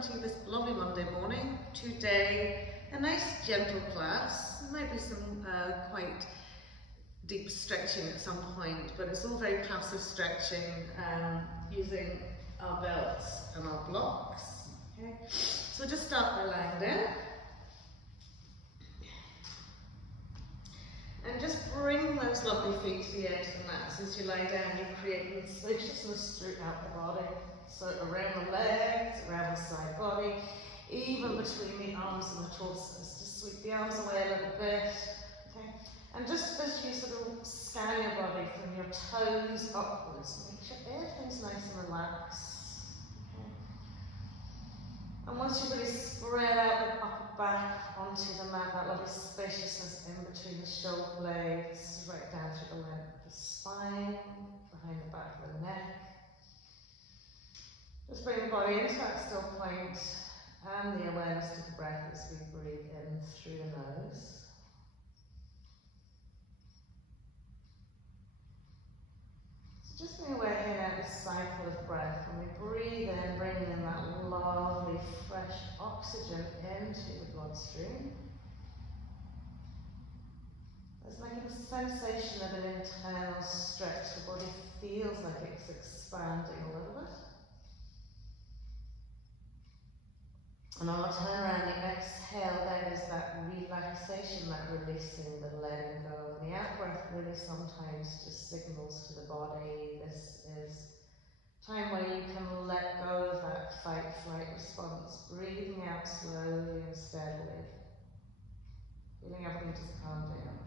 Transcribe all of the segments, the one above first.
welcome to this lovely Monday morning. Today, a nice gentle class. There might be some quite deep stretching at some point, but it's all very passive stretching using our belts and our blocks. Okay, so just start by lying down. And just bring those lovely feet to the edge of the mat. So as you lie down, you create spaciousness throughout the body. So around the legs, around the side body, even between the arms and the torso. Just sweep the arms away a little bit. Okay? And just as you sort of scan your body from your toes upwards, make sure everything's nice and relaxed. Okay? And once you really spread out the upper back onto the mat, that lovely spaciousness in between the shoulder blades, right down through the length of the spine, behind the back of the neck. Just bring the body into that still point and the awareness to the breath as we breathe in through the nose. So just being aware here now this cycle of breath. When we breathe in, bringing in that lovely fresh oxygen into the bloodstream. There's like a sensation of an internal stretch. The body feels like it's expanding a little bit. And on the turn around, the exhale, there is that relaxation, that releasing, the letting go. And the out breath really sometimes just signals to the body, this is time where you can let go of that fight-flight response, breathing out slowly and steadily, feeling everything just calm down.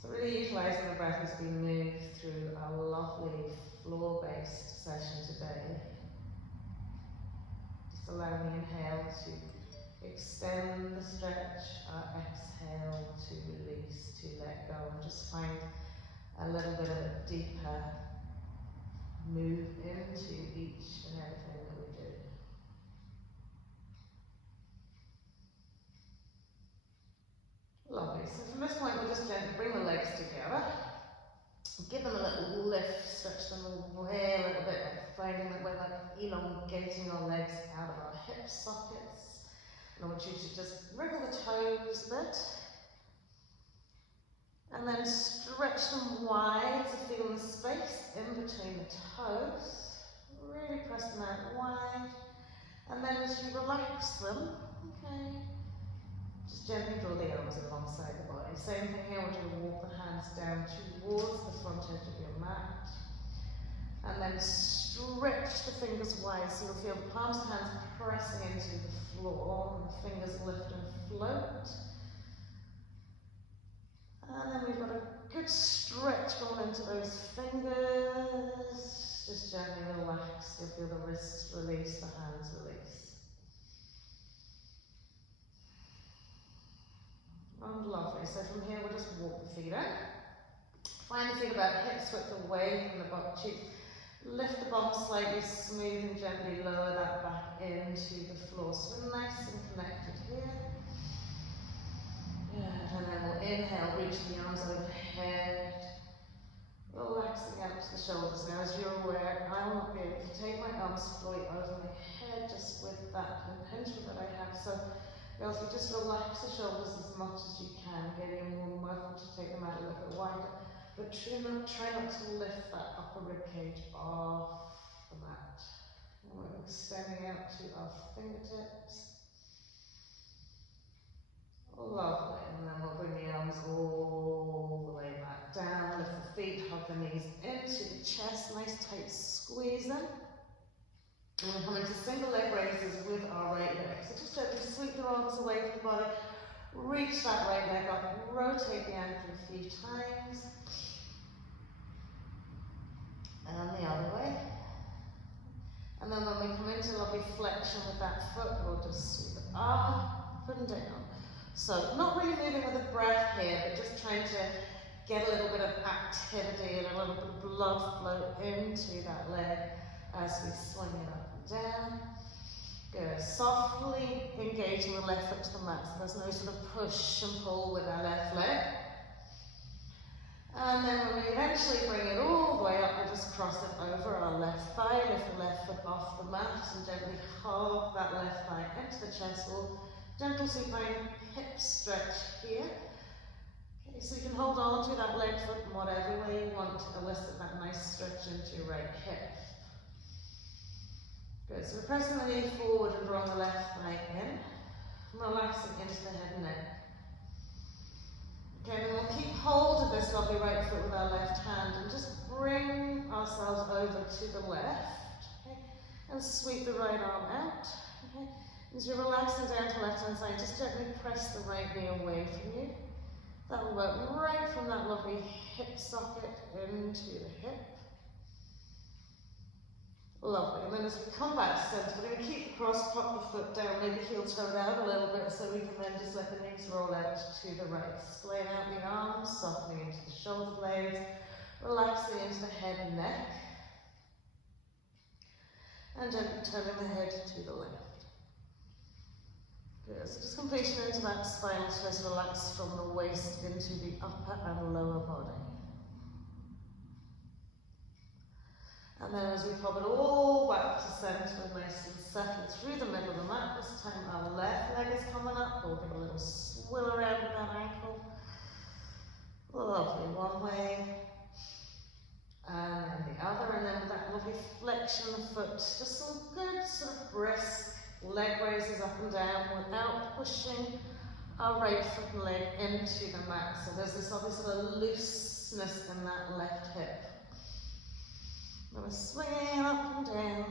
So really utilising the breath as we move through our lovely floor-based session today. Allow the inhale to extend the stretch, our exhale to release, to let go, and just find a little bit of a deeper move into each and everything that we do. Lovely. So from this point, we'll just gently bring the legs together. Give them a little lift, stretch them away a little bit, finding that we're like elongating our legs out of our hip sockets. And I want you to just wriggle the toes a bit. And then stretch them wide to feel the space in between the toes. Really press them out wide. And then as you relax them, okay, just gently draw the arms alongside the body. Same thing here, we're going to walk the hands down towards the front edge of your mat. And then stretch the fingers wide so you'll feel the palms of the hands pressing into the floor and the fingers lift and float. And then we've got a good stretch going into those fingers. Just gently relax. You'll feel the wrists release, the hands release. And lovely. So from here we'll just walk the feet out. Find the feet about hips width away from the butt cheeks. Lift the bum slightly, smooth and gently lower that back into the floor. So we're nice and connected here. Good. And then we'll inhale, reach the arms overhead. Relaxing out to the shoulders. Now as you're aware, I will not be able to take my arms fully over my head just with that impingement that I have. So girls, you just relax the shoulders as much as you can. Getting more welcome to take them out a little bit wider. But try not to lift that upper rib cage off the mat. And we're extending out to our fingertips. Lovely. And then we'll bring the arms all the way back down. Lift the feet, hug the knees into the chest. Nice tight squeeze in. And we'll come into single leg raises with our right leg. So just gently sweep the arms away from the body. Reach that right leg up. Rotate the ankle a few times. And the other way. And then when we come into lovely flexion with that foot, we'll just sweep it up and down. So not really moving with the breath here, but just trying to get a little bit of activity and a little bit of blood flow into that leg as we swing it up and down. Good. Softly engaging the left foot to the mat, so there's no sort of push and pull with our left leg. And then when we eventually bring it all the way up, we'll just cross it over our left left thigh, lift the left foot off the mat and gently hug that left thigh into the chest wall. Gentle supine hip stretch here. Okay, so you can hold on to that leg foot in whatever way you want to elicit that nice stretch into your right hip. Good, so we're pressing the knee forward and drawing the left thigh in, relaxing into the head and neck. Okay, then we'll keep hold of this lovely right foot with our left hand and just bring ourselves over to the left, okay, and sweep the right arm out. Okay. As you're relaxing down to the left hand side, just gently press the right knee away from you. That will work right from that lovely hip socket into the hip. Lovely. And then as we come back to centre, we're going to keep the cross, pop the foot down, maybe heel toe down a little bit so we can then just let the knees roll out to the right. Splaying out the arms, softening into the shoulder blades, relaxing into the head and neck. And gently turning the head to the left. Good. So just completion into that spinal twist, relax from the waist into the upper and lower body. And then as we pop it all back to centre, nice and settled through the middle of the mat. This time our left leg is coming up. We'll give a little swill around with that ankle. Lovely, one way. And then the other, and then with that lovely flexion of the foot. Just some good sort of brisk leg raises up and down without pushing our right foot and leg into the mat. So there's this lovely sort of looseness in that left hip. And we're swinging up and down.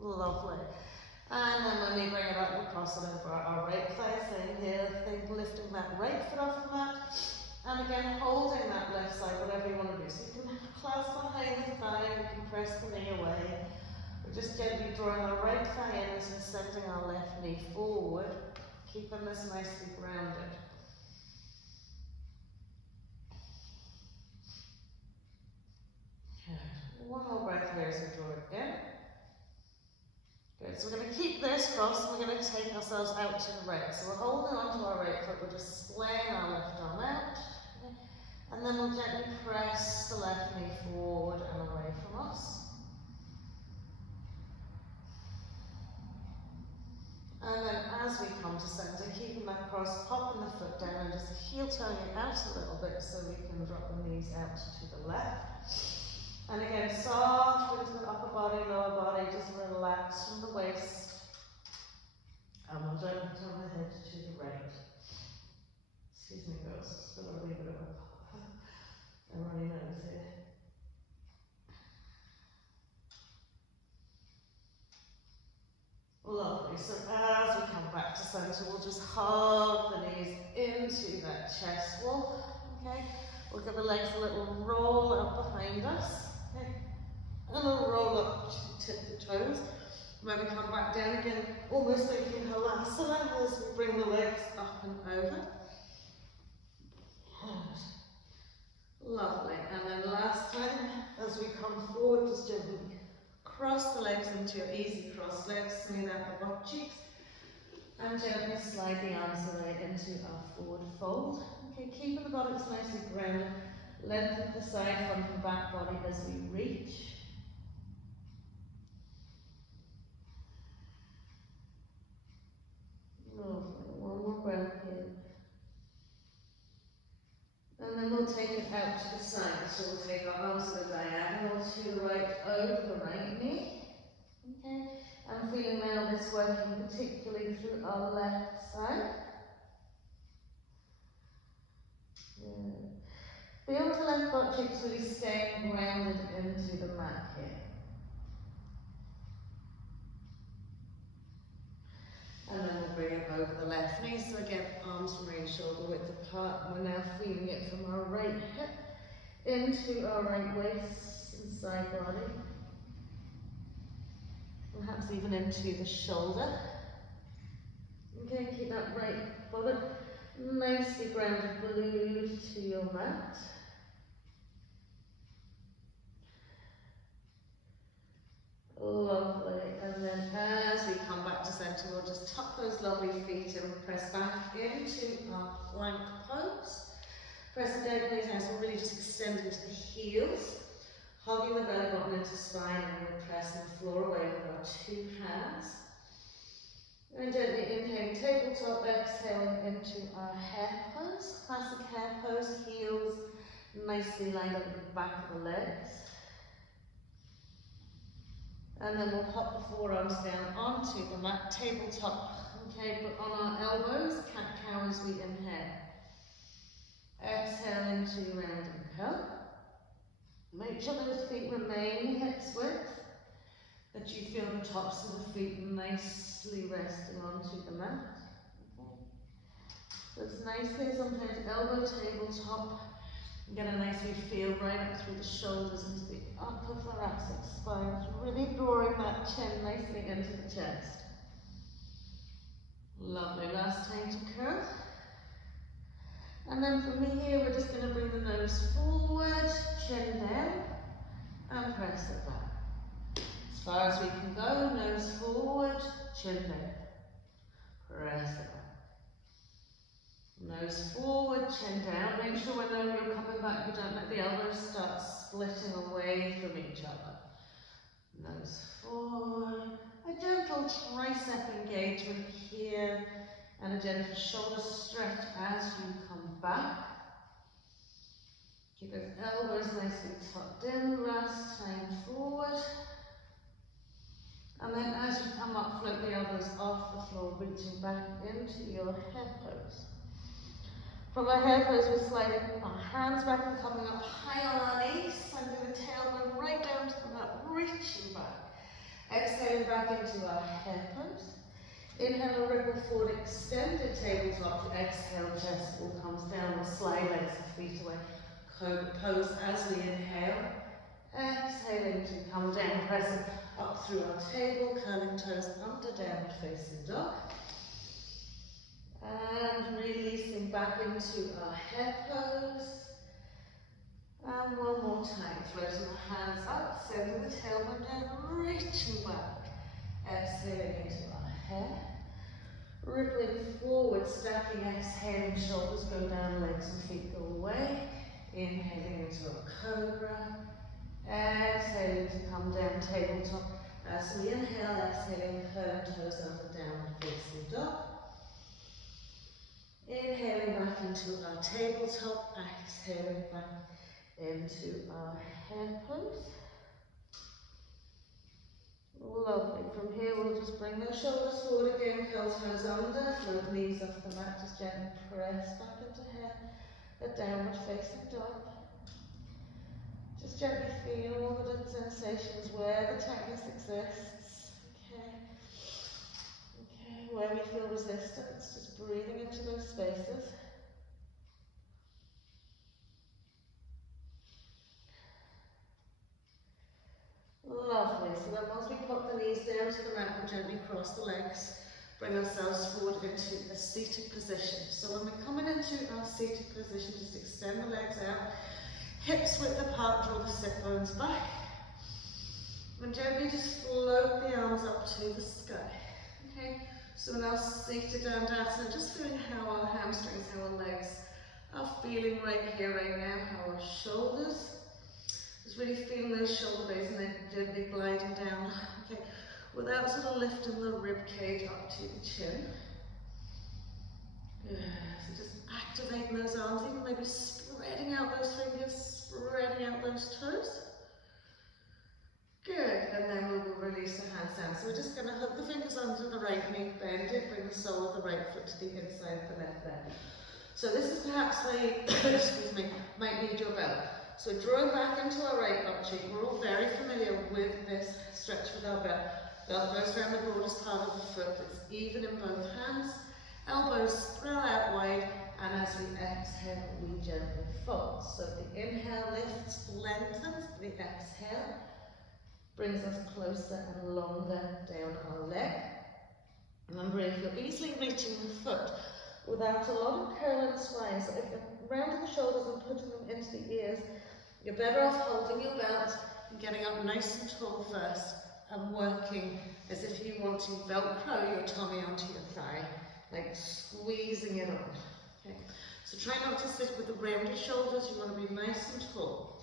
Lovely. And then when we bring it up, we'll cross it over our right thigh. Same here, lifting that right foot off the mat. And again, holding that left side, whatever you want to do. So you can clasp behind the thigh, you can press the knee away. We're just gently drawing our right thigh in and sending our left knee forward, keeping this nicely grounded. One more breath here as we draw it in. Good, so we're going to keep this cross and we're going to take ourselves out to the right. So we're holding on to our right foot, we're just splaying our left arm out. Okay. And then we'll gently press the left knee forward and away from us. And then as we come to centre, keeping that cross, popping the foot down and just heel toeing it out a little bit so we can drop the knees out to the left. And again, soft into the upper body, lower body, just relax from the waist. And we'll gently turn the head to the right. Excuse me, girls, still a wee bit of a runny nose here. Lovely. So as we come back to centre, we'll just hug the knees into that chest wall. Okay. We'll give the legs a little roll out behind us. Okay. And we'll roll up to tip the toes. When we come back down again, almost thinking halasana as we bring the legs up and over. Lovely. And then last time, as we come forward, just gently cross the legs into your easy cross legs, smooth out the butt cheeks, and gently slide the arms away into our forward fold. Okay, keeping the buttocks nicely grounded, lengthen the side, front and back body as we reach. Lovely, one more breath here. And then we'll take it out to the side. So we'll take our arms to the diagonal to the right over the right knee. Okay, I'm feeling now this working particularly through our left side. Good. Feel the left butt cheeks really staying grounded into the mat here. And then we'll bring it over the left knee. So again, arms remain shoulder width apart. And we're now feeling it from our right hip into our right waist and side body. Perhaps even into the shoulder. Okay, keep that right buttock nicely grounded, glued to your mat. Lovely. And then as we come back to centre, we'll just tuck those lovely feet and press back into our plank pose. Press it down, knees down, so really just extend into the heels. Hugging the belly button into spine pressing the floor away with our 2 hands. And gently inhaling tabletop, exhaling into our hair pose. Classic hair pose, heels nicely lined up at the back of the legs. And then we'll pop the forearms down onto the mat, tabletop. Okay, but on our elbows, cat-cow as we inhale. Exhale into round and curl. Make sure those feet remain hips width, that you feel the tops of the feet nicely resting onto the mat. Okay. So it's nice here, sometimes elbow tabletop. Get a nice big feel right up through the shoulders into the upper thoracic spine, really drawing that chin nicely into the chest. Lovely, last time to curl. And then from here, we're just going to bring the nose forward, chin down, and press it back. As far as we can go, nose forward, chin down, press it back. Nose forward, chin down. Make sure whenever you're coming back, you don't let the elbows start splitting away from each other. Nose forward. A gentle tricep engagement here, and a gentle shoulder stretch as you come back. Keep those elbows nicely tucked in. Last time forward. And then as you come up, float the elbows off the floor, reaching back into your hair pose. From our hair pose, we're sliding our hands back and coming up high on our knees, sending the tailbone right down to the mat, reaching back. Exhaling back into our hair pose. Inhale, ripple forward, extended tabletop. Exhale, chest all comes down. We'll slide legs and feet away. Cobra pose as we inhale. Exhaling to come down, pressing up through our table, curling toes under downward facing dog. And releasing back into our hair pose. And one more time, floating our hands up, sending the tailbone down, reaching back. Exhaling into our hair. Rippling forward, stacking, exhaling, shoulders go down, legs and feet go away. Inhaling into a cobra. Exhaling to come down, tabletop. As we inhale, exhaling, curling toes under downward facing dog. Inhaling back into our tabletop, exhaling back into our hair pose. Lovely. From here, we'll just bring those shoulders forward again, curl toes under, float knees off the mat, just gently press back into hair, a downward facing dog. Just gently feel all the sensations where the tightness exists. Okay, where we feel resistance, just breathing into those spaces. Lovely. So then once we pop the knees down to the mat and gently cross the legs, bring ourselves forward into a seated position. So when we're coming into our seated position, just extend the legs out, hips width apart, draw the sit bones back, and gently just float the arms up to the sky. Okay, so we're now seated down, so just feeling how our hamstrings, how our legs are feeling right here, right now, how our shoulders. Just really feeling those shoulder blades and then gently gliding down, okay, without sort of lifting the rib cage up to the chin. So just activating those arms, even maybe spreading out those fingers, spreading out those toes. Good, and then we will release the hands down. So we're just going to hook the fingers under the right knee, bend it, bring the sole of the right foot to the inside of the left leg. So this is perhaps where you, excuse me, might need your belt. So drawing back into our right butt cheek, we're all very familiar with this stretch with our belt. Belt goes around the broadest part of the foot, it's even in both hands. Elbows sprawl out wide, and as we exhale, we gently fold. So the inhale lifts, lengthens, the exhale brings us closer and longer down our leg. Remember, if you're easily reaching the foot without a lot of curl and spine, so if you're rounding the shoulders and putting them into the ears, you're better off holding your belt and getting up nice and tall first and working as if you want to velcro your tummy onto your thigh, like squeezing it on. Okay. So try not to sit with the rounded shoulders, you want to be nice and tall.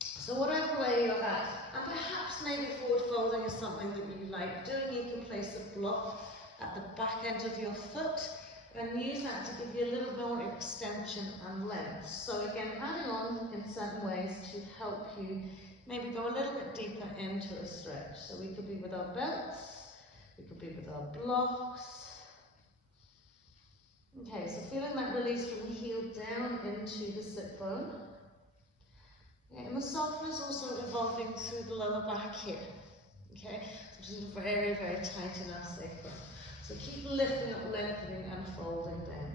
So whatever way you're at, And perhaps maybe forward folding is something that you like doing. You can place a block at the back end of your foot and use that to give you a little more extension and length. So again, adding on in certain ways to help you maybe go a little bit deeper into a stretch. So we could be with our belts, we could be with our blocks. Okay, so feeling that release from the heel down into the sit bone. Okay, and the softness also evolving through the lower back here. Okay, which is very, very tight in our sacrum. So keep lifting up, lengthening and folding down.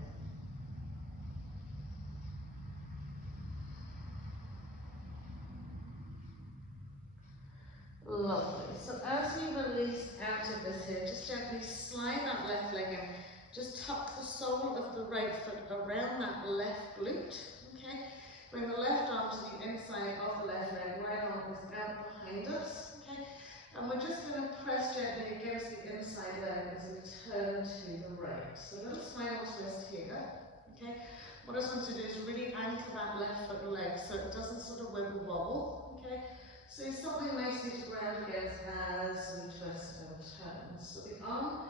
Lovely. So as we release out of this here, just gently slide that left leg in. Just tuck the sole of the right foot around that left glute. Okay. Bring the left arm to the inside of the left leg. Right arm is out behind us. Okay. And we're just going to press gently against the inside leg as we turn to the right. So a little spinal twist here. Okay. What I just want to do is really anchor that left foot leg so it doesn't sort of wibble wobble. Okay. So something nicely to ground against as we twist and turn. So the arm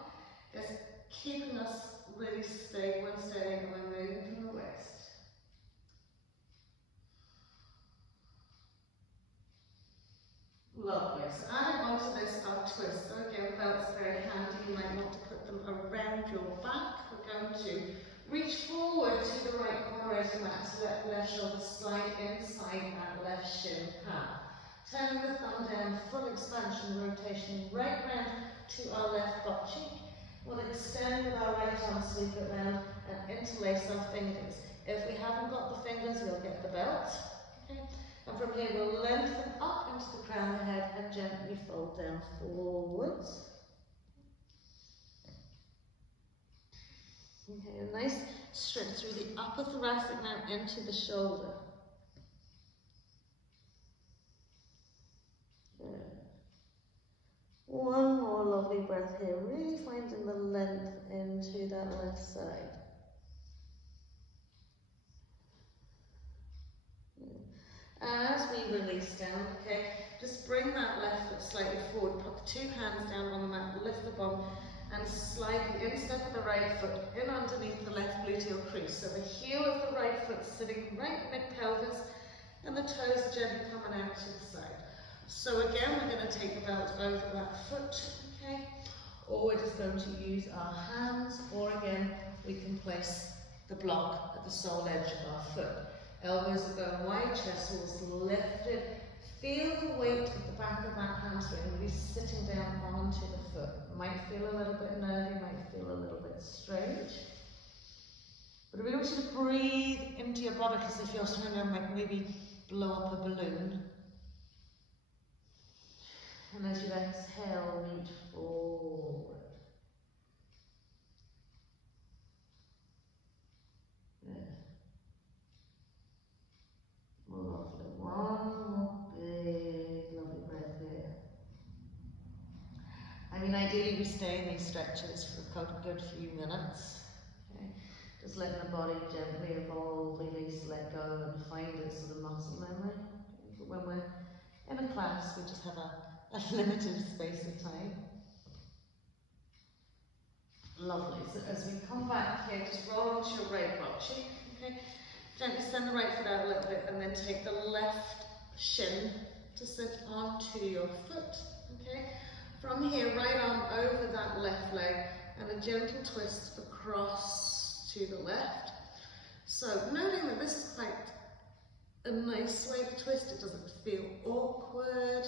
is keeping us really stable and steady and we're moving from the waist. Lovely. So adding on to this our twist. So again, belts very handy. You might want to put them around your back. We're going to reach forward to the right corner of the mat to let the left shoulder slide inside that left shin pad. Turning the thumb down, full expansion, rotation right round to our left butt cheek. We'll extend with our right arm, sweep it round and interlace our fingers. If we haven't got the fingers, we'll get the belt. Okay. And from here, we'll lengthen up into the crown of the head and gently fold down forwards. Okay, a nice stretch through the upper thoracic now into the shoulder. One more lovely breath here, really finding the length into that left side. As we release down, okay, just bring that left foot slightly forward, put the two hands down on the mat, lift the bum, and slide the instep of the right foot in underneath the left gluteal crease. So the heel of the right foot sitting right mid-pelvis, and the toes are gently coming out to the side. So again, we're going to take the belt over that foot, okay? Or we're just going to use our hands, or again, we can place the block at the sole edge of our foot. Elbows are going wide, chest walls lifted. Feel the weight at the back of that hamstring really sitting down onto the foot. Might feel a little bit nervy, might feel a little bit strange. But I really want you to breathe into your body, because if you're trying to maybe blow up a balloon, and as you exhale, reach forward. Yeah. Lovely. One more big, lovely breath here. I mean, ideally we stay in these stretches for a good few minutes. Okay? Just letting the body gently evolve, release, let go, and find its sort of muscle memory. Okay? But when we're in a class, we just have a limited space of time. Lovely. So as we come back here, just roll onto your right butt cheek. Okay. Gently send the right foot out a little bit, and then take the left shin to sit onto your foot. Okay. From here, right arm over that left leg, and a gentle twist across to the left. So noting that this is quite a nice way to twist. It doesn't feel awkward.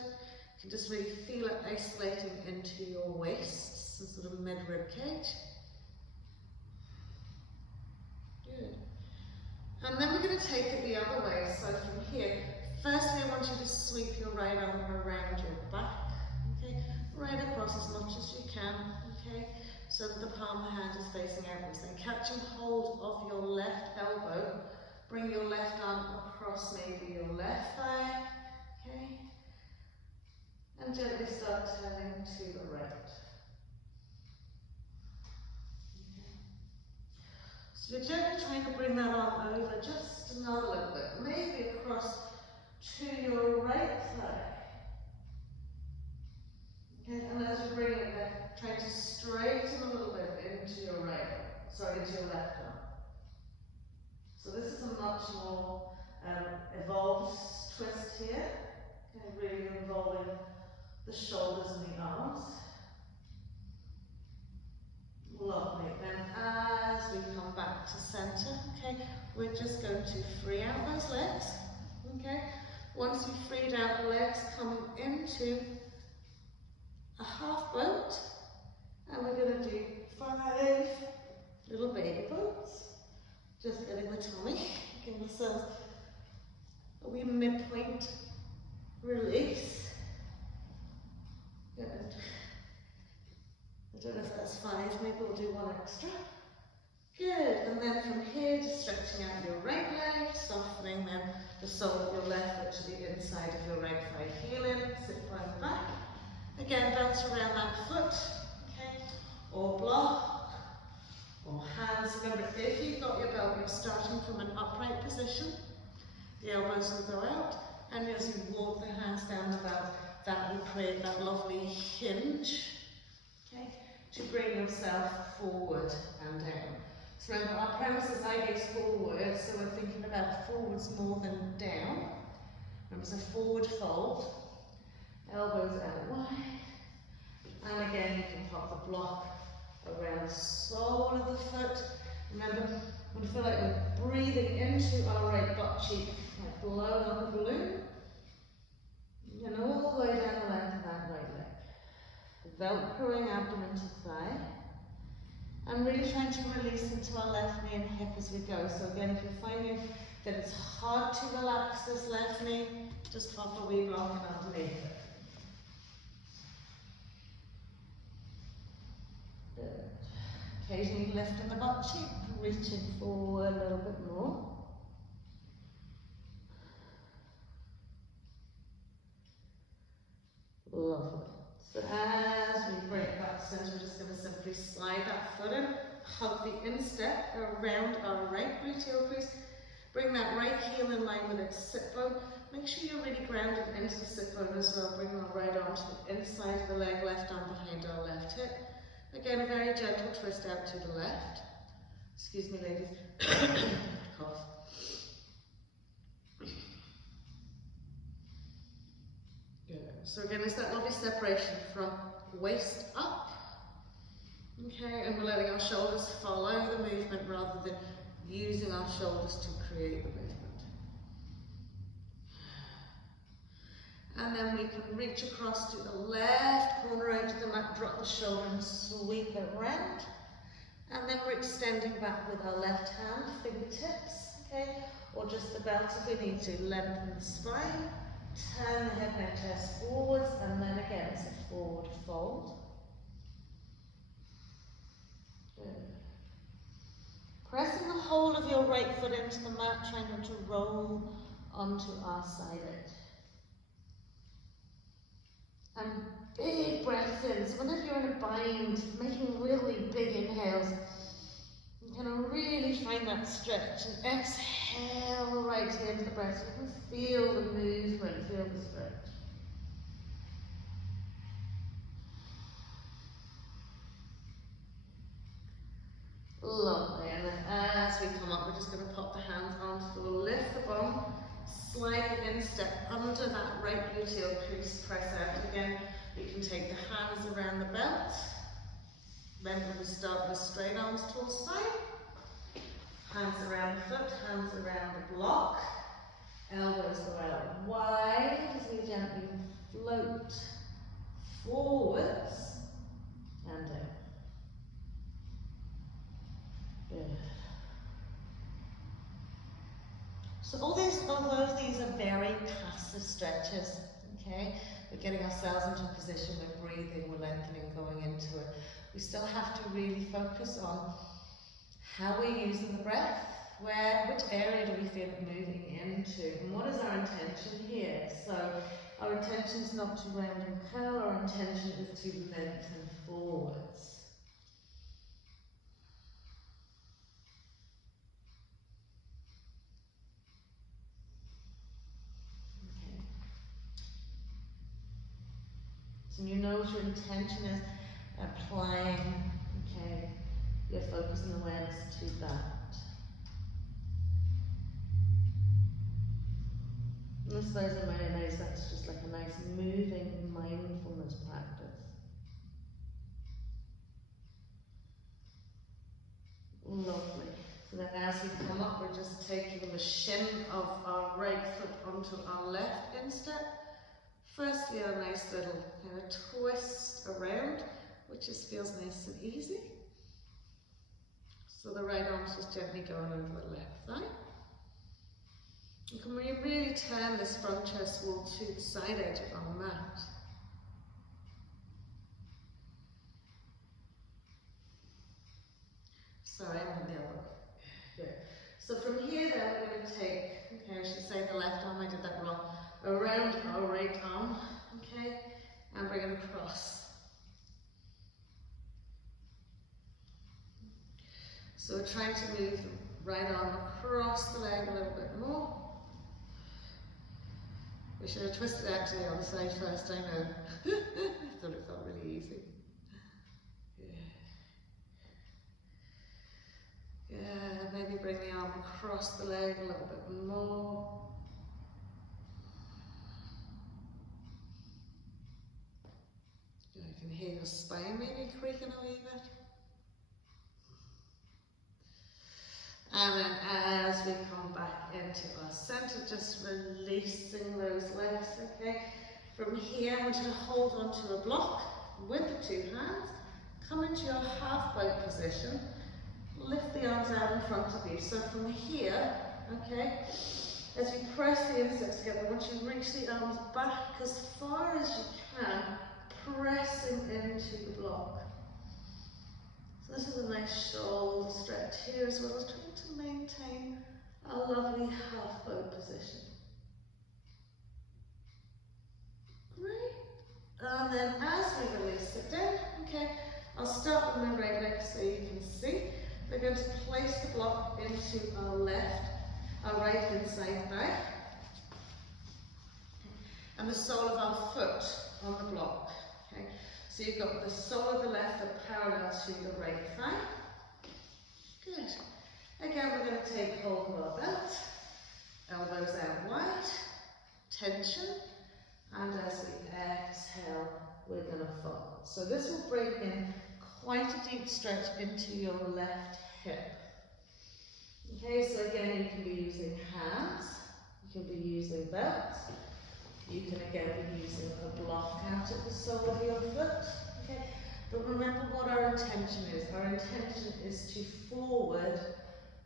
You can just really feel it isolating into your waist, some sort of mid-rib cage. Good. And then we're going to take it the other way. So from here, firstly I want you to sweep your right arm around your back, okay, right across as much as you can, okay, so that the palm of the hand is facing outwards. Then catching hold of your left elbow, bring your left arm across maybe your left thigh, okay, and gently start turning to the right. Okay. So you're gently trying to bring that arm over just another little bit, maybe across to your right thigh. Okay, and as you bring it back, try to straighten a little bit into your into your left arm. So this is a much more evolved twist here, okay, really involving the shoulders and the arms. Lovely. Then as we come back to center, okay, we're just going to free out those legs. Okay. Once you've freed out the legs, come into a half boat, and we're going to do 5 little baby boats. Just getting the tummy, giving ourselves a wee midpoint release. Good. I don't know if that's 5, maybe we'll do 1 extra. Good, and then from here, just stretching out your right leg, softening then the sole of your left foot to the inside of your right thigh, heel in, sit flat back. Again, bounce around that foot, okay, or block, or hands. Remember, if you've got your belt, you're starting from an upright position, the elbows will go out, and as you walk the hands down the belt, that will create that lovely hinge, okay, to bring yourself forward and down. So remember, our premise is I gaze forward, so we're thinking about forwards more than down. Remember, it's a forward fold, elbows out wide, and again you can pop the block around the sole of the foot. Remember, we feel like we're breathing into our right butt cheek, like blowing up a balloon, and all the way down the length of that right leg. Velcroing abdomen to thigh. And really trying to release into our left knee and hip as we go. So again, if you're finding that it's hard to relax this left knee, just pop a wee block underneath it. Good. Occasionally lifting the butt cheek, reaching forward a little bit more. Lovely. So as we bring it back to center, we're just going to simply slide that foot in, hug the instep around our right gluteal crease, bring that right heel in line with its sit bone. Make sure you're really grounded into the sit bone as well. Bring our right arm to the inside of the leg, left arm behind our left hip. Again, a very gentle twist out to the left. Excuse me, ladies. Cough. Good. So again, it's that lovely separation from waist up. Okay, and we're letting our shoulders follow the movement rather than using our shoulders to create the movement. And then we can reach across to the left corner edge of the mat, drop the shoulder and sweep it round. And then we're extending back with our left hand, fingertips, okay? Or just the belt if we need to. Lengthen the spine, turn the head, neck, chest forwards, and then again it's a forward fold. Good. Pressing the whole of your right foot into the mat, trying not to roll onto our side edge. And big breath in. So whenever you're in a bind, making really big inhales, you can really find that stretch. And exhale right into the breath. You can feel the movement, feel the stretch. Lovely. And then as we come up, we're just going to pop the hands onto the floor, lift the bum. Slide the instep under that right gluteal crease, press out again. You can take the hands around the belt. Remember to start with straight arms, tall spine. Hands around the foot, hands around the block. Elbows go out wide as we gently float forwards and down. Good. So although these are very passive stretches, okay, we're getting ourselves into a position, we're breathing, we're lengthening, going into it. We still have to really focus on how we're using the breath, which area do we feel it moving into, and what is our intention here? So our intention is not to round and curl, our intention is to lengthen forwards. And you know what your intention is, applying, okay, your focus and awareness to that. And I suppose in many ways that's just like a nice moving mindfulness practice. Lovely. So then as we come up, we're just taking the shin of our right foot onto our left instep. Firstly, a nice little kind of twist around, which just feels nice and easy. So the right arm's just gently going over the left thigh. You can really turn this front chest wall to the side edge of our mat. Sorry, I'm on the elbow. Good. So from here then we're going to take, okay, I should say the left arm, I did that wrong, around our right arm, okay, and we're going to cross. So we're trying to move the right arm across the leg a little bit more. We should have twisted out to the other side first, I know. I thought it felt really easy. Yeah, maybe bring the arm across the leg a little bit more. You can hear your spine maybe creaking a wee bit. And then as we come back into our center, just releasing those legs, okay? From here, I want you to hold onto a block with the two hands. Come into your half boat position. Lift the arms out in front of you. So from here, okay, as you press the insteps together, I want you to reach the arms back as far as you can, pressing into the block. So this is a nice shoulder stretch here as well as trying to maintain a lovely half boat position. Great. And then as we release it down, okay, I'll start with my right leg so you can see. We're going to place the block into our right inside thigh, and the sole of our foot on the block. Okay, so you've got the sole of the left foot parallel to the right thigh. Good. Again, we're going to take hold of our belt, elbows out wide, tension, and as we exhale, we're going to fold. So this will bring in quite a deep stretch into your left hip. Okay, so again, you can be using hands, you can be using belts, you can again be using a block out at the sole of your foot. Okay, but remember what our intention is. Our intention is to forward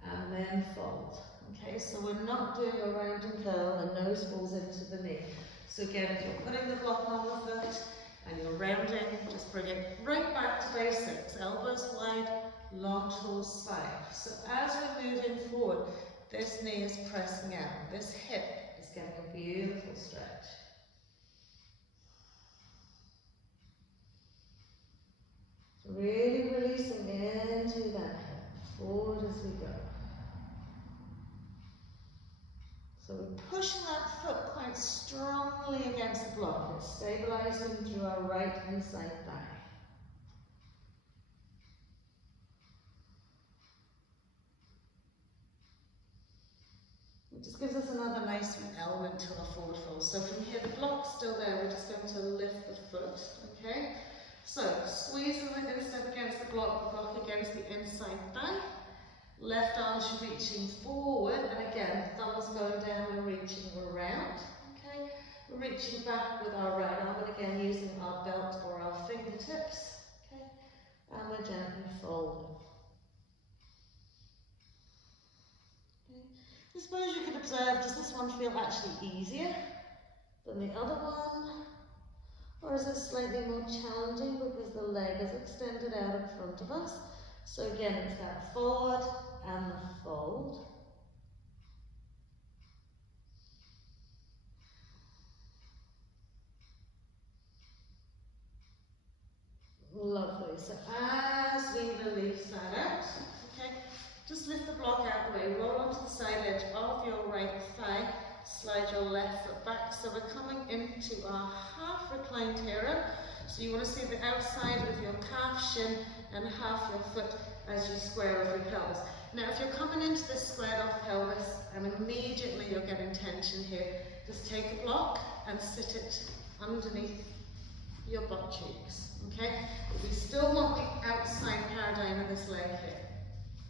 and then fold. Okay, so we're not doing a round and curl and nose falls into the knee. So again, if you're putting the block on the foot, and you're rounding, just bring it right back to basics. Elbows wide, long, tall spine. So as we're moving forward, this knee is pressing out. This hip is getting a beautiful stretch. So really releasing into that hip, forward as we go. So we're pushing that foot quite strongly against the block. It's stabilizing through our right inside thigh. It just gives us another nice element to our forward fold. So from here, the block's still there. We're just going to lift the foot, okay? So squeezing the instep against the block against the inside thigh. Left arm's reaching forward, and again, thumbs going down and reaching around. Okay, we're reaching back with our right arm, and again using our belt or our fingertips. Okay, and we're gently folding. Okay. I suppose you could observe, does this one feel actually easier than the other one? Or is it slightly more challenging because the leg is extended out in front of us? So again, it's that forward and the fold. Lovely. So as we release that out, okay, just lift the block out the way, roll onto the side edge of your right thigh, slide your left foot back. So we're coming into our half reclined hero. So you want to see the outside of your calf, shin, and half your foot as you square over your pelvis. Now, if you're coming into this squared off pelvis and immediately you're getting tension here, just take a block and sit it underneath your butt cheeks, okay? But we still want the outside paradigm of this leg here.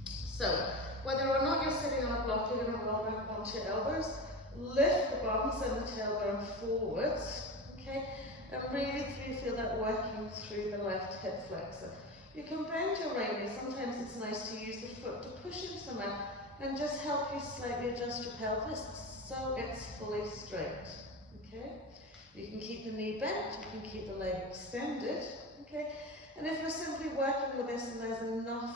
So, whether or not you're sitting on a block, you're going to roll back onto your elbows, lift the bottoms and the tailbone forwards, okay? And really feel that working through the left hip flexor. You can bend your right. Sometimes it's nice to use the foot to push into the mat and just help you slightly adjust your pelvis so it's fully straight, okay? You can keep the knee bent, you can keep the leg extended, okay? And if you're simply working with this and there's enough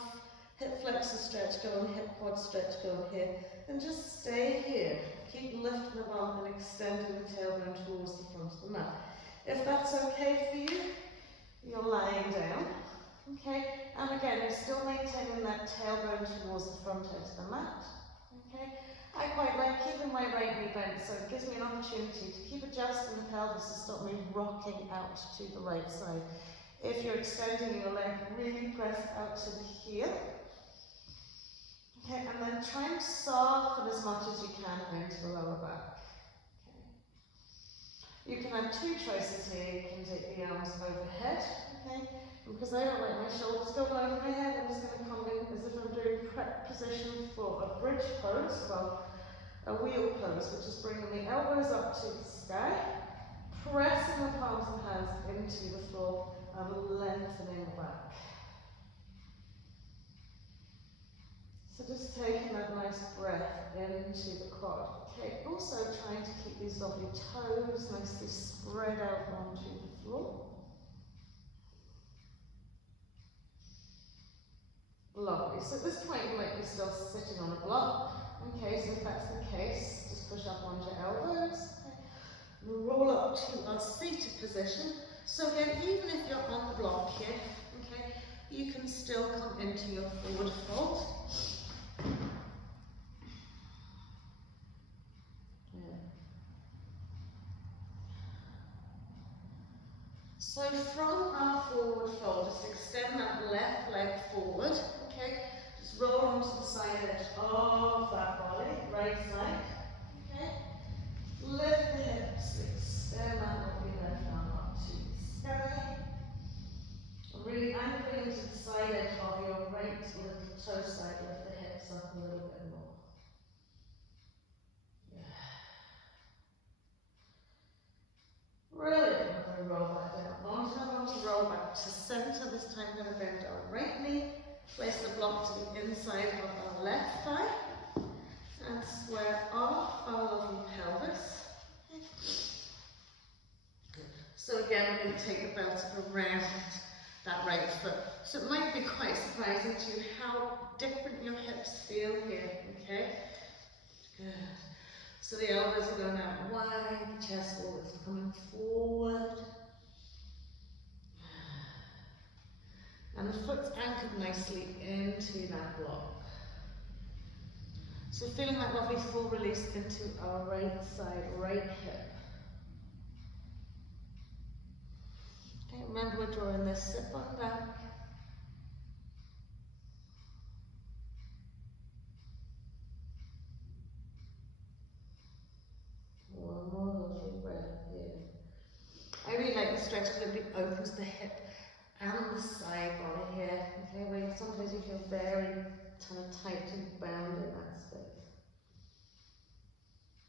hip flexor stretch going, hip quad stretch going here, then just stay here. Keep lifting the bum and extending the tailbone towards the front of the mat. If that's okay for you, you're lying down, okay? And again, you're still maintaining that tailbone towards the front edge of the mat, okay? I quite like keeping my right knee bent, so it gives me an opportunity to keep adjusting the pelvis to stop me rocking out to the right side. If you're extending your leg, really press out to the heel. Okay, and then try and soften as much as you can into the lower back. Okay. You can have two choices here. You can take the arms overhead, okay? And because I don't like my shoulders going over my head, I'm just going to come in as if I'm doing prep position for a bridge pose, well, a wheel pose, which is bringing the elbows up to the sky, pressing the palms and hands into the floor, and lengthening the back. So just taking that nice breath into the quad. Okay, also trying to keep these lovely toes nicely spread out onto the floor. Lovely. So at this point you might be still sitting on a block. Okay, so if that's the case, just push up onto your elbows. Okay. Roll up to our seated position. So again, even if you're on the block here, okay, you can still come into your forward fold. So from our forward fold, just extend that left leg forward, okay? Just roll onto the side edge of that body, right side, okay? Lift the hips, extend that lovely left arm up to the sky. And really anchor into the side edge of your right little toe side, lift the hips up a little bit more. Really going to roll back down. I'm going to roll back to center. This time I'm going to bend our right knee, place the block to the inside of our left thigh, and square off our lovely pelvis. So again, we're going to take the belt around that right foot. So it might be quite surprising to you how different your hips feel here, okay? Good. So the elbows are going out wide, the chest wall is coming forward. And the foot's anchored nicely into that block. So feeling that lovely full release into our right side, right hip. Okay, remember we're drawing this sit bone back. One more lovely breath here. I really like the stretch because it really opens the hip and the side body here. Okay, where sometimes you feel very kind of tight and bound in that space.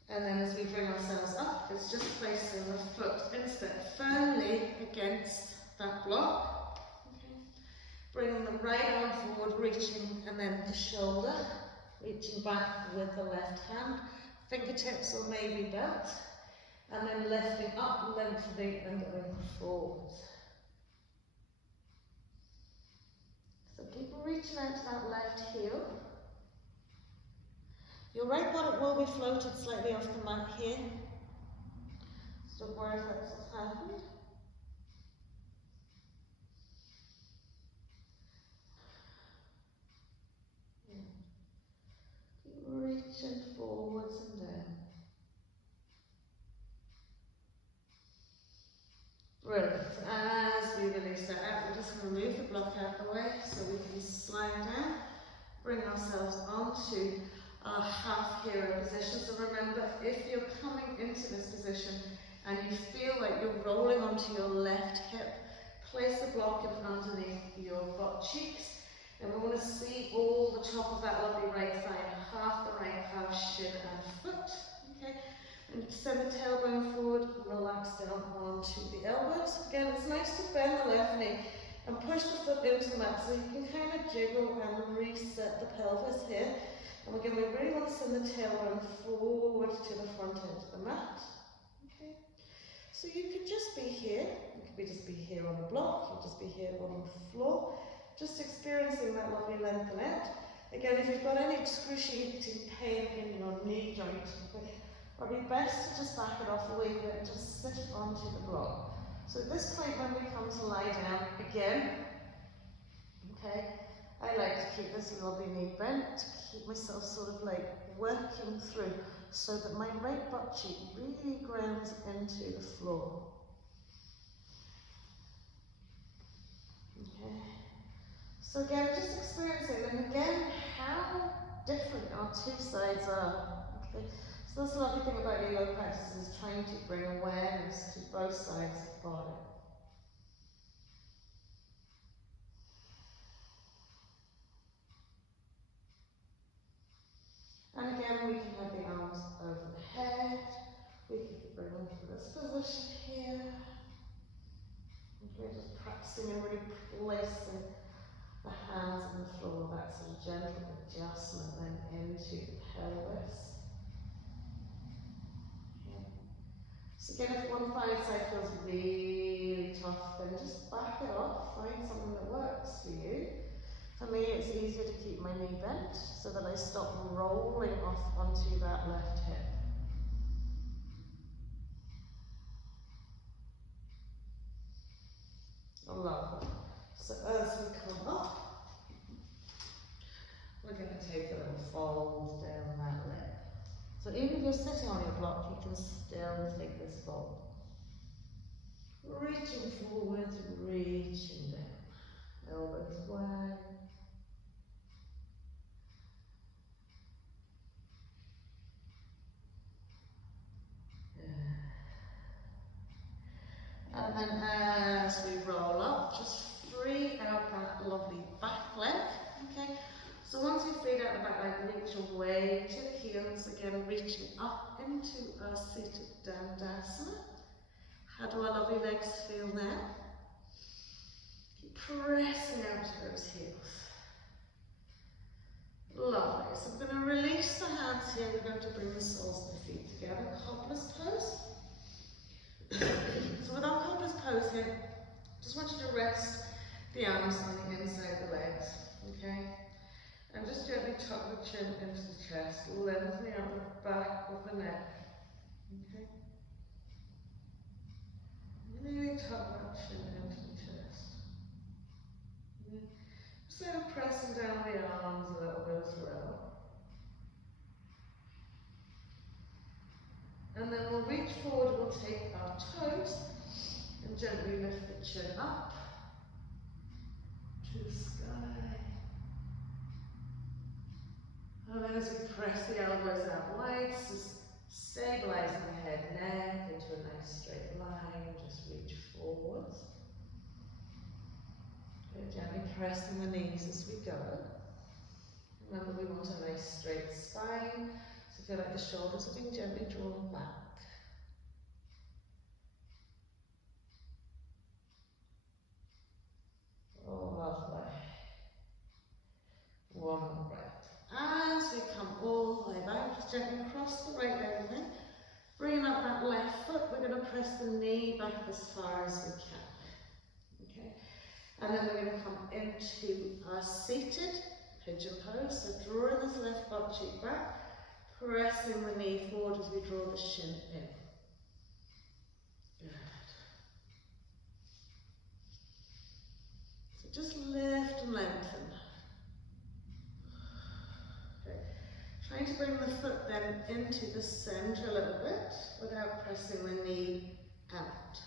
And then as we bring ourselves up, it's just placing the foot instead firmly against that block. Okay. Bringing the right arm forward, reaching, and then the shoulder, reaching back with the left hand. Fingertips or maybe belt, and then lifting up, lengthening and going forward. So keep reaching out to that left heel. Your right bottom will be floated slightly off the mat here. So don't worry if that's what's happened. Keep reaching forwards and down. Brilliant. As we release that out, we're just going to move the block out of the way so we can slide down, bring ourselves onto our half hero position. So remember, if you're coming into this position and you feel like you're rolling onto your left hip, place the block in underneath your butt cheeks. And we want to see all the top of that lovely right thigh, half the right calf, shin and foot. Okay. And send the tailbone forward, relax down onto the elbows. Again, it's nice to bend the left knee and push the foot into the mat so you can kind of jiggle and reset the pelvis here. And again, we really want to send the tailbone forward to the front edge of the mat. Okay. So you could just be here. You could just be here on the block. You could just be here on the floor. Just experiencing that lovely length and out. Again, if you've got any excruciating pain in your knee joint, probably best to just back it off a wee bit and just sit onto the block. So at this point when we come to lie down again, okay, I like to keep this lovely knee bent, to keep myself sort of like working through so that my right butt cheek really grounds into the floor. Okay. So again, just experiencing, and again, how different our two sides are. Okay. So that's the lovely thing about your yoga practice, is trying to bring awareness to both sides of the body. And again, we can have the arms over the head. We can bring them to this position here. Okay, just practicing and really placing the hands on the floor, that sort of gentle adjustment then into the pelvis. So again, if one side feels really tough, then just back it off, find something that works for you. For me, it's easier to keep my knee bent so that I stop rolling off onto that left hip. Lovely. So as we come up, we're going to take a little fold down that leg. So even if you're sitting on your block, you can still take this fold. Reaching forward and reaching down. Elbows wide. And then as we roll up, just free out that lovely back leg. Okay. So once you've freed out the back leg, reach away to the heels, again reaching up into our seated Dandasana. How do our lovely legs feel now? Keep pressing out to those heels. Lovely. So we're going to release the hands here. We're going to bring the soles of the feet together. Cobbler's pose. So with our cobbler's pose here, just want you to rest the arms on the inside of the legs. Okay? And just gently tuck the chin into the chest, lengthening out the back of the neck. Okay? Really tuck that chin into the chest. Instead of pressing down the arms a little bit as well. And then we'll reach forward, we'll take our toes and gently lift the chin up to the sky. And then as we press the elbows out wide, just stabilizing the head, neck into a nice straight line, just reach forwards. And gently pressing the knees as we go. Remember, we want a nice straight spine, so feel like the shoulders are being gently drawn back. Oh, lovely. One more breath. As we come all the way back, just gently cross the right leg again. Bringing up that left foot, we're going to press the knee back as far as we can. Okay? And then we're going to come into our seated pigeon pose. So drawing this left butt cheek back, pressing the knee forward as we draw the shin in. Good. So just lift and lengthen. Okay. Trying to bring the foot then into the centre a little bit without pressing the knee out.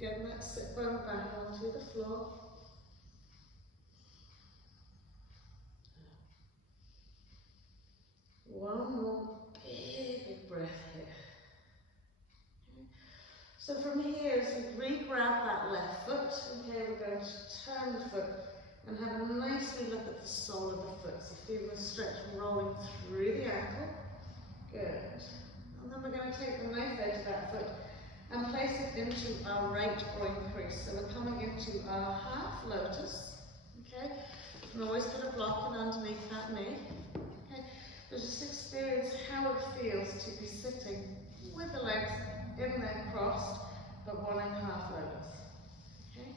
Getting that sit bone back onto the floor. One more big breath here. Okay. So from here, as we re-grab that left foot, okay, we're going to turn the foot and have a nicely look at the sole of the foot. So feel the stretch rolling through the ankle. Good. And then we're going to take the knife edge of that foot and place it into our right groin crease. So we're coming into our half lotus. Okay. You can always put a block in underneath that knee. Okay. But just experience how it feels to be sitting with the legs in there crossed, but 1.5 lotus. Okay.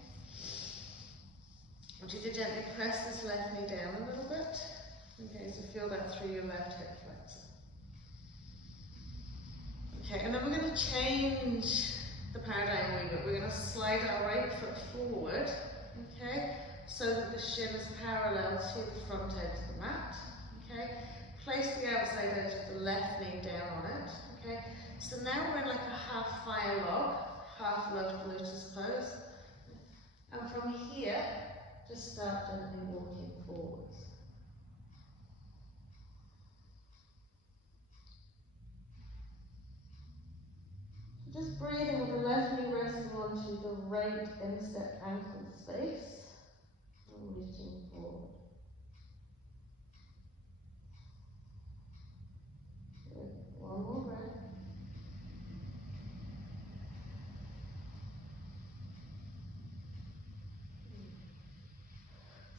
I want you to gently press this left knee down a little bit. Okay, so feel that through your left hip flexor. Okay, and then we're going to change the paradigm a wee bit. We're going to slide our right foot forward, okay, so that the shin is parallel to the front edge of the mat. Okay, place the outside edge of the left knee down on it. Okay, so now we're in like a half fire log, half lotus pose, and from here, just start gently walking forwards. Just breathing with the left knee resting onto the right instep ankle space and reaching forward. Good. One more breath.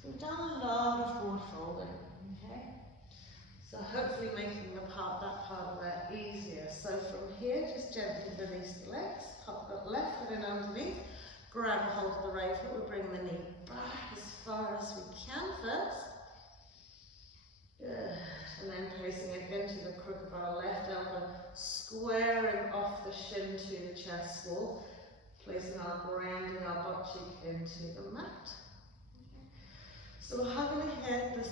So we've done a lot of forward folding, okay? So hopefully making that part of that easier. So from here, just gently release the legs, pop that left foot in underneath, grab a hold of the right foot, we bring the knee back as far as we can first. Good. And then placing it into the crook of our left elbow, squaring off the shin to the chest wall, placing grounding our butt cheek into the mat. Okay. So we're hugging ahead, the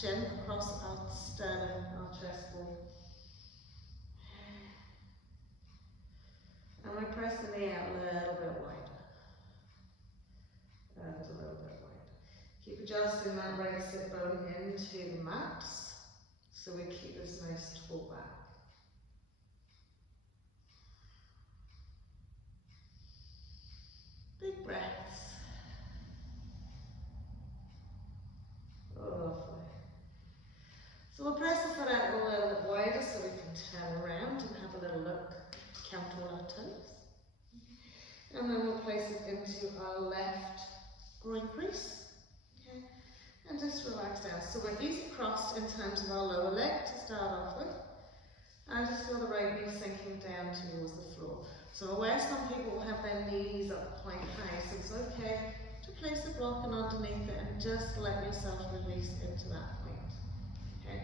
shin across our sternum, our chest wall. And we press the knee out a little bit wider. And a little bit wider. Keep adjusting that right sit bone into the mat, so we keep this nice tall back. Big breaths. Lovely. So we'll press the foot out a little bit wider so we can turn around and have a little look, count all our toes. And then we'll place it into our left groin crease. Okay. And just relax down. So we're easy crossed in terms of our lower leg to start off with. And just feel the right knee sinking down towards the floor. So aware some people will have their knees up quite high, so it's okay to place a block and underneath it and just let yourself release into that point. Okay.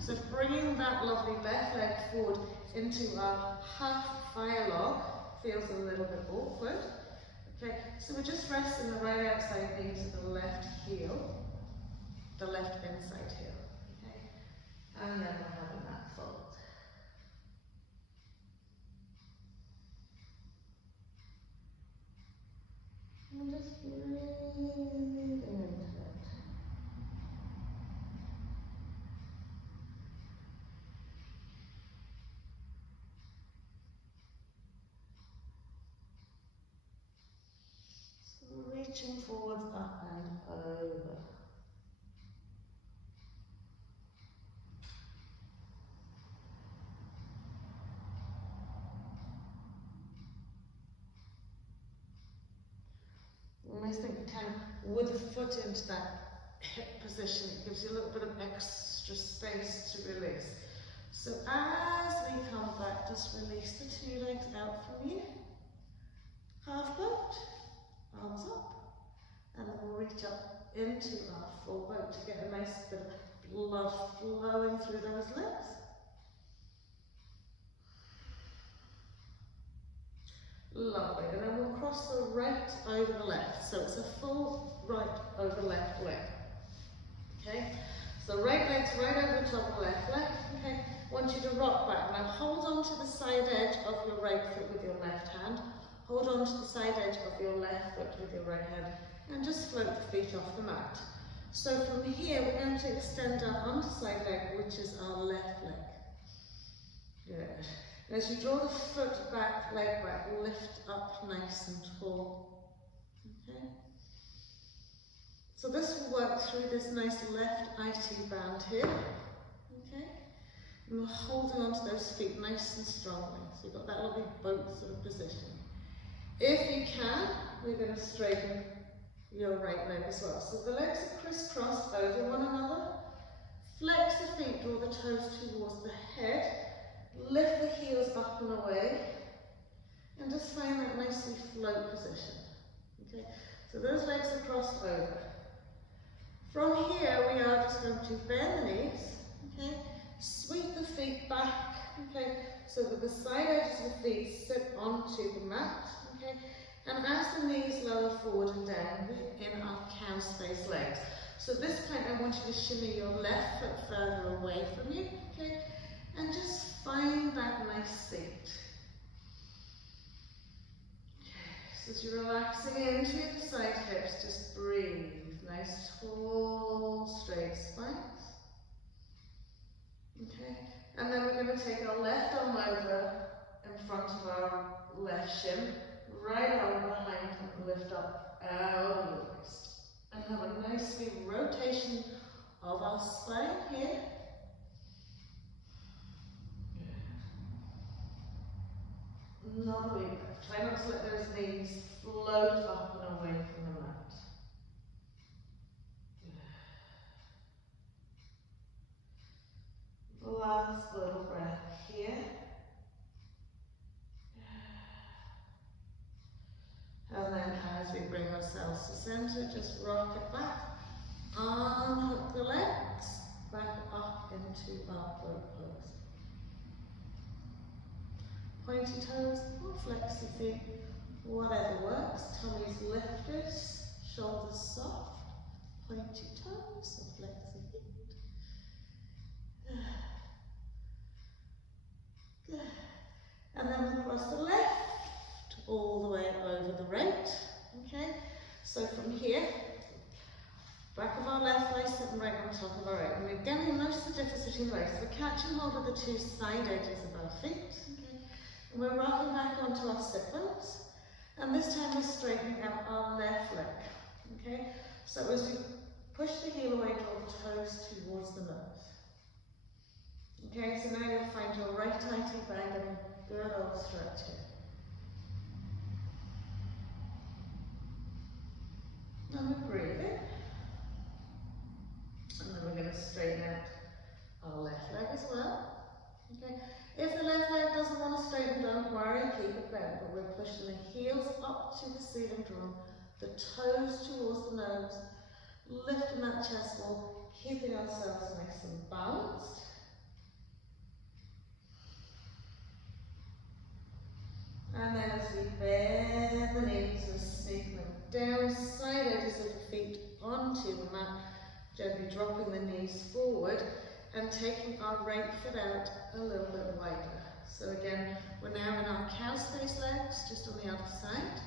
So bringing that lovely left leg forward into our half fire log feels a little bit awkward. Okay, so we're just resting the right outside knee to the left heel, the left inside heel. Okay, and then we're having that fold. And just breathing into it. Reaching forwards, up and over. Almost think kind of with the foot into that hip position, it gives you a little bit of extra space to release. So as we come back, just release the two legs out from you. Half boat, arms up. And then we'll reach up into our full boat to get a nice bit of blood flowing through those legs. Lovely. And then we'll cross the right over the left. So it's a full right over left leg. Okay? So right leg's right over the top of the left leg. Okay? want you to rock back. Now hold on to the side edge of your right foot with your left hand. Hold on to the side edge of your left foot with your right hand. And just float the feet off the mat. So from here, we're going to extend our underside leg, which is our left leg. Good. And as you draw the foot back, leg back, lift up nice and tall. Okay. So this will work through this nice left IT band here. Okay. And we're holding onto those feet nice and strongly. So you've got that lovely boat sort of position. If you can, we're going to straighten your right leg as well. So the legs are crisscrossed over one another. Flex the feet, draw the toes towards the head. Lift the heels up and away. And just find that nicely float position. Okay. So those legs are crossed over. From here, we are just going to bend the knees. Okay. Sweep the feet back. Okay. So that the side edges of the feet sit onto the mat. Okay. And as the knees lower forward and down, we're in our cow's face legs. So this time I want you to shimmy your left foot further away from you, okay? And just find that nice seat. Okay, so as you're relaxing into the side hips, just breathe. Nice, tall, straight spines. Okay, and then we're going to take our left arm over in front of our left shin. Right arm behind and lift up out of the waist. And have a nice big rotation of our spine here. Good. Another wee breath. Try not to let those knees float up and away from the mat. Good. Last little breath here. And then as we bring ourselves to center, just rock it back, unhook the legs, back up into our boat pose. Pointy toes or flexy feet, whatever works. Tummy's lifted, shoulders soft, pointy toes or flexy feet. Good. And then we cross the left all the way over the right, okay? So from here, back of our left leg sitting right on top of our right. And again, you'll notice the difference between the legs. We're catching hold of the two side edges of our feet, okay? And we're rocking back onto our sit bones. And this time we're straightening out our left leg, okay? So as you push the heel away, draw the toes towards the nose. Okay, so now you'll find your right IT band and a good old stretch here. And we're breathing. And then we're going to straighten out our left leg as well. Okay. If the left leg doesn't want to straighten, don't worry, keep it bent. But we're pushing the heels up to the ceiling drum, the toes towards the nose, lifting that chest wall, keeping ourselves nice and balanced. And then as we bend the knees and sneak them down, side edges of the feet onto the mat, gently dropping the knees forward and taking our right foot out a little bit wider. So again, we're now in our cow's face legs, just on the other side.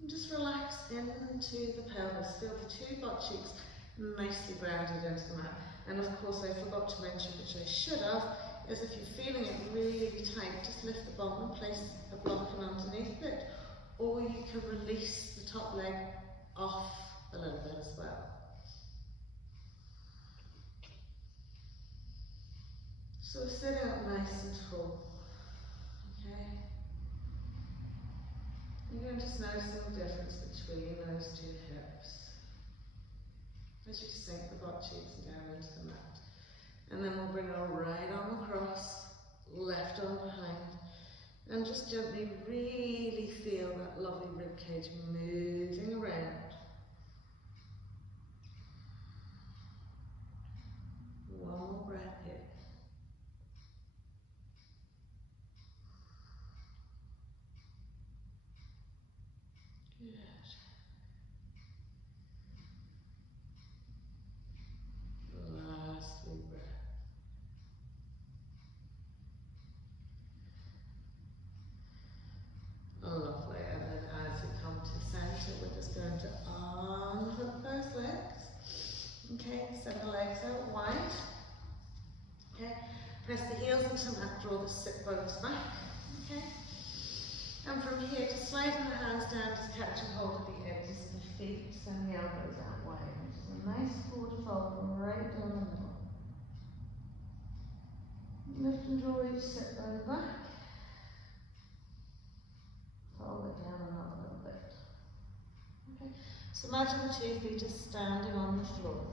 And just relax into the pelvis. Feel the two butt cheeks nicely grounded into the mat. And of course, I forgot to mention, which I should have, is if you're feeling it really tight, just lift the bottom and place a block underneath it. Or you can release the top leg off a little bit as well. So sit out nice and tall. Okay? You're going to just notice the difference between those two hips. As you sink the butt cheeks down into the mat. And then we'll bring our right arm across, left arm behind, and just gently really feel that lovely rib cage moving around. One more breath here. Good. Last big breath. Press the heels into mat, draw the sit bones back. Okay. And from here, just sliding the hands down, just catch and hold at the edges of the feet, send the elbows out wide. Just a nice forward fold right down the middle. Lift and draw each sit bone back. Fold it down and up a little bit. Okay. So imagine the 2 feet are standing on the floor.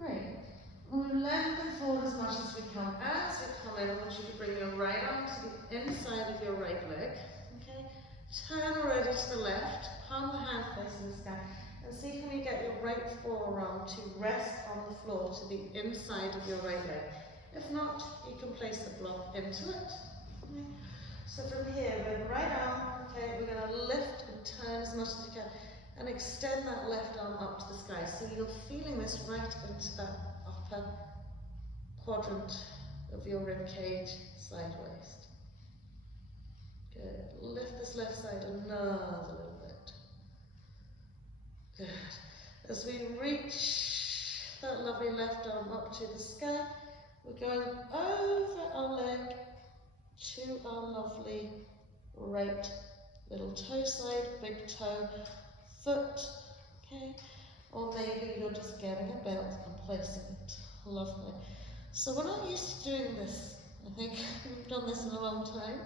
Great. We'll lengthen forward as much as we can. As we come in, I want you to bring your right arm to the inside of your right leg. Okay. Turn already to the left. Palm the hand facing the sky. And see can you get your right forearm to rest on the floor to the inside of your right leg. If not, you can place the block into it. Okay. So from here, with the right arm, okay, we're going to lift and turn as much as you can. And extend that left arm up to the sky. So you're feeling this right into that upper quadrant of your rib cage, side waist. Good. Lift this left side another little bit. Good. As we reach that lovely left arm up to the sky, we're going over our leg to our lovely right little toe side, big toe, foot, okay? Or maybe you're just getting a belt and placing it. Lovely. So we're not used to doing this. I think we've done this in a long time,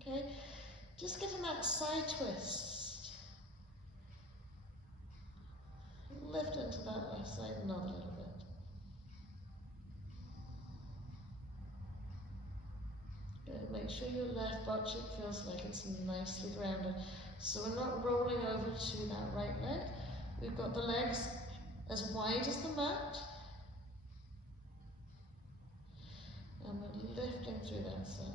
okay? Just getting that side twist. Lift into that left side another little bit. Good. Make sure your left butt cheek feels like it's nicely grounded. So we're not rolling over to that right leg. We've got the legs as wide as the mat. And we're lifting through that side.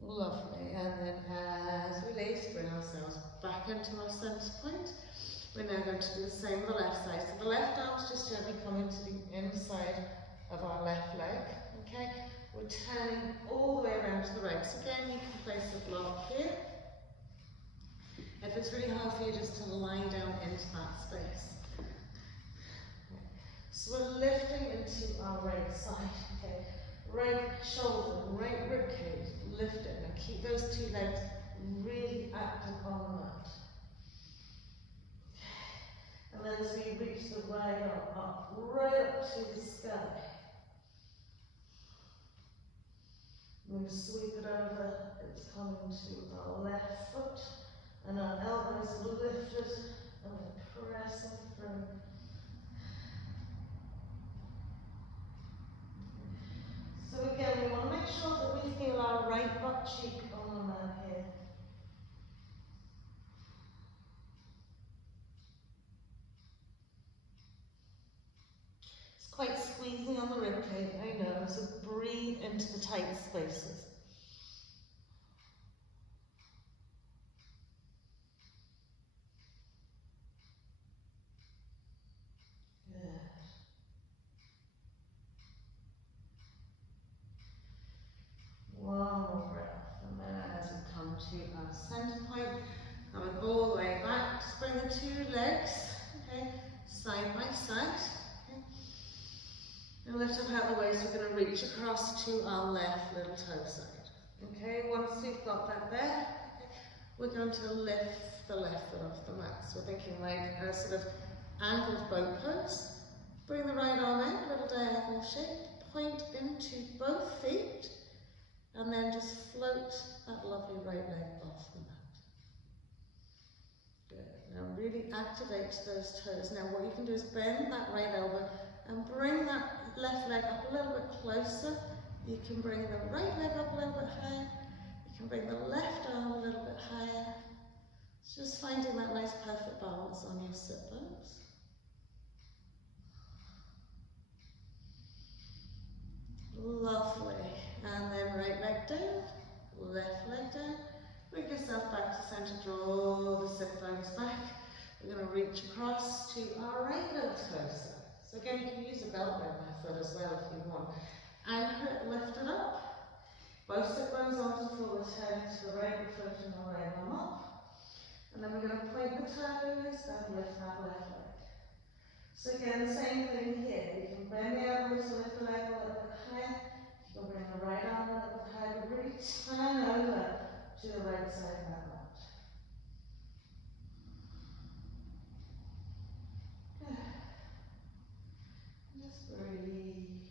Lovely. And then as we release, bring ourselves back into our centre point. We're now going to do the same with the left side. So the left arm's just gently coming to the inside of our left leg. Okay? We're turning all the way around to the right. So again, you can place the block here. If it's really hard for you, just to lie down into that space. So we're lifting into our right side. Okay? Right shoulder, right rib cage, lift it. Now keep those 2 legs really active on the mat. And then as we reach the right arm up, right up to the sky. We sweep it over, it's coming to our left foot, and our elbows are lifted, and we're pressing through. So again, we want to make sure that we feel our right butt cheek on the mat here. It's quite squeezing on the rib cage, I know, so breathe into the tight spaces. One more breath, and then as we come to our centre point, coming all the way back, just bring the 2 legs, okay, side by side, okay, and lift up out of the waist. We're going to reach across to our left little toe side, okay. Once we've got that there, okay, we're going to lift the left foot off the mat. So we're thinking like a sort of angled boat pose. Bring the right arm in, little diagonal shape, point into both feet. And then just float that lovely right leg off the mat. Good. Now really activate those toes. Now what you can do is bend that right elbow and bring that left leg up a little bit closer. You can bring the right leg up a little bit higher. You can bring the left arm a little bit higher. It's just finding that nice perfect balance on your sit bones. Lovely. And then right leg down, left leg down. Bring yourself back to centre, draw the sit bones back. We're going to reach across to our right little toe side. So again, you can use a belt round method as well if you want. Anchor it, lift it up. Both sit bones onto the floor, return to the right foot and the right arm up. And then we're going to point the toes and lift that left leg. So again, the same thing here. You can bend the elbows to lift the leg a little bit higher. You can bring the right arm a little bit higher, but really turn over to the right side of that mat. Good. Just breathe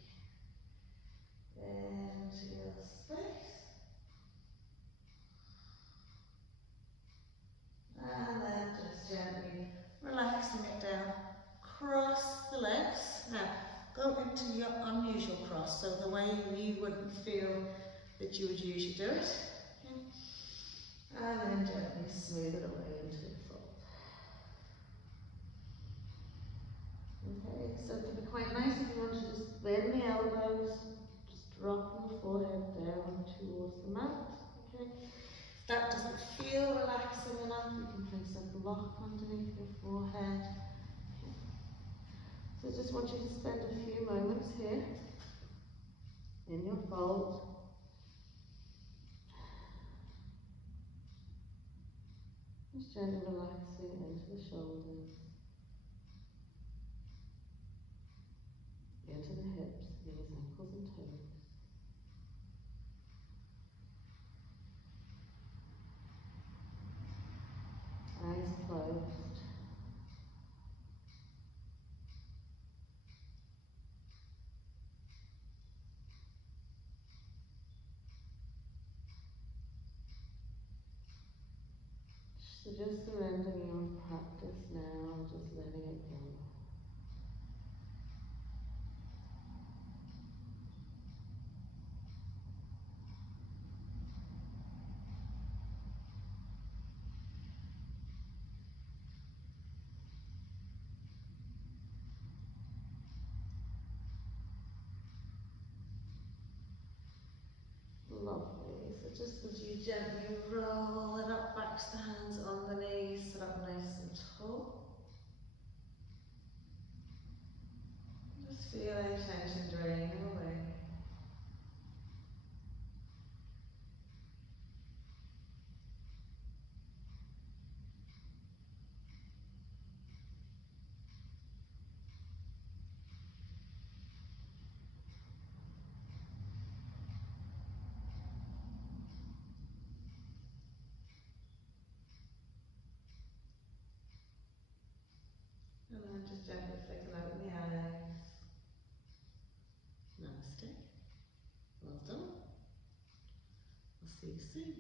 into your space. And then just gently relaxing it down. Cross the legs. Now, go into your unusual cross, so the way you wouldn't feel that you would usually do it. Okay. And then gently smooth it away into the fold. Okay, so it can be quite nice if you want to just bend the elbows, just dropping the forehead down towards the mat. Okay. If that doesn't feel relaxing enough, you can place a block underneath your forehead. Okay. So I just want you to spend a few moments here in your fold. Just gently relaxing into the shoulders, into the hips, knees, ankles and toes. Eyes closed. So just surrendering your practice now, just letting it go. Lovely. So just as you gently roll it up, back to the hands on the knees, sit up nice and tall. Just feel any tension draining away. And then just gently flick open the eyes. Namaste. Well done. I'll see you soon.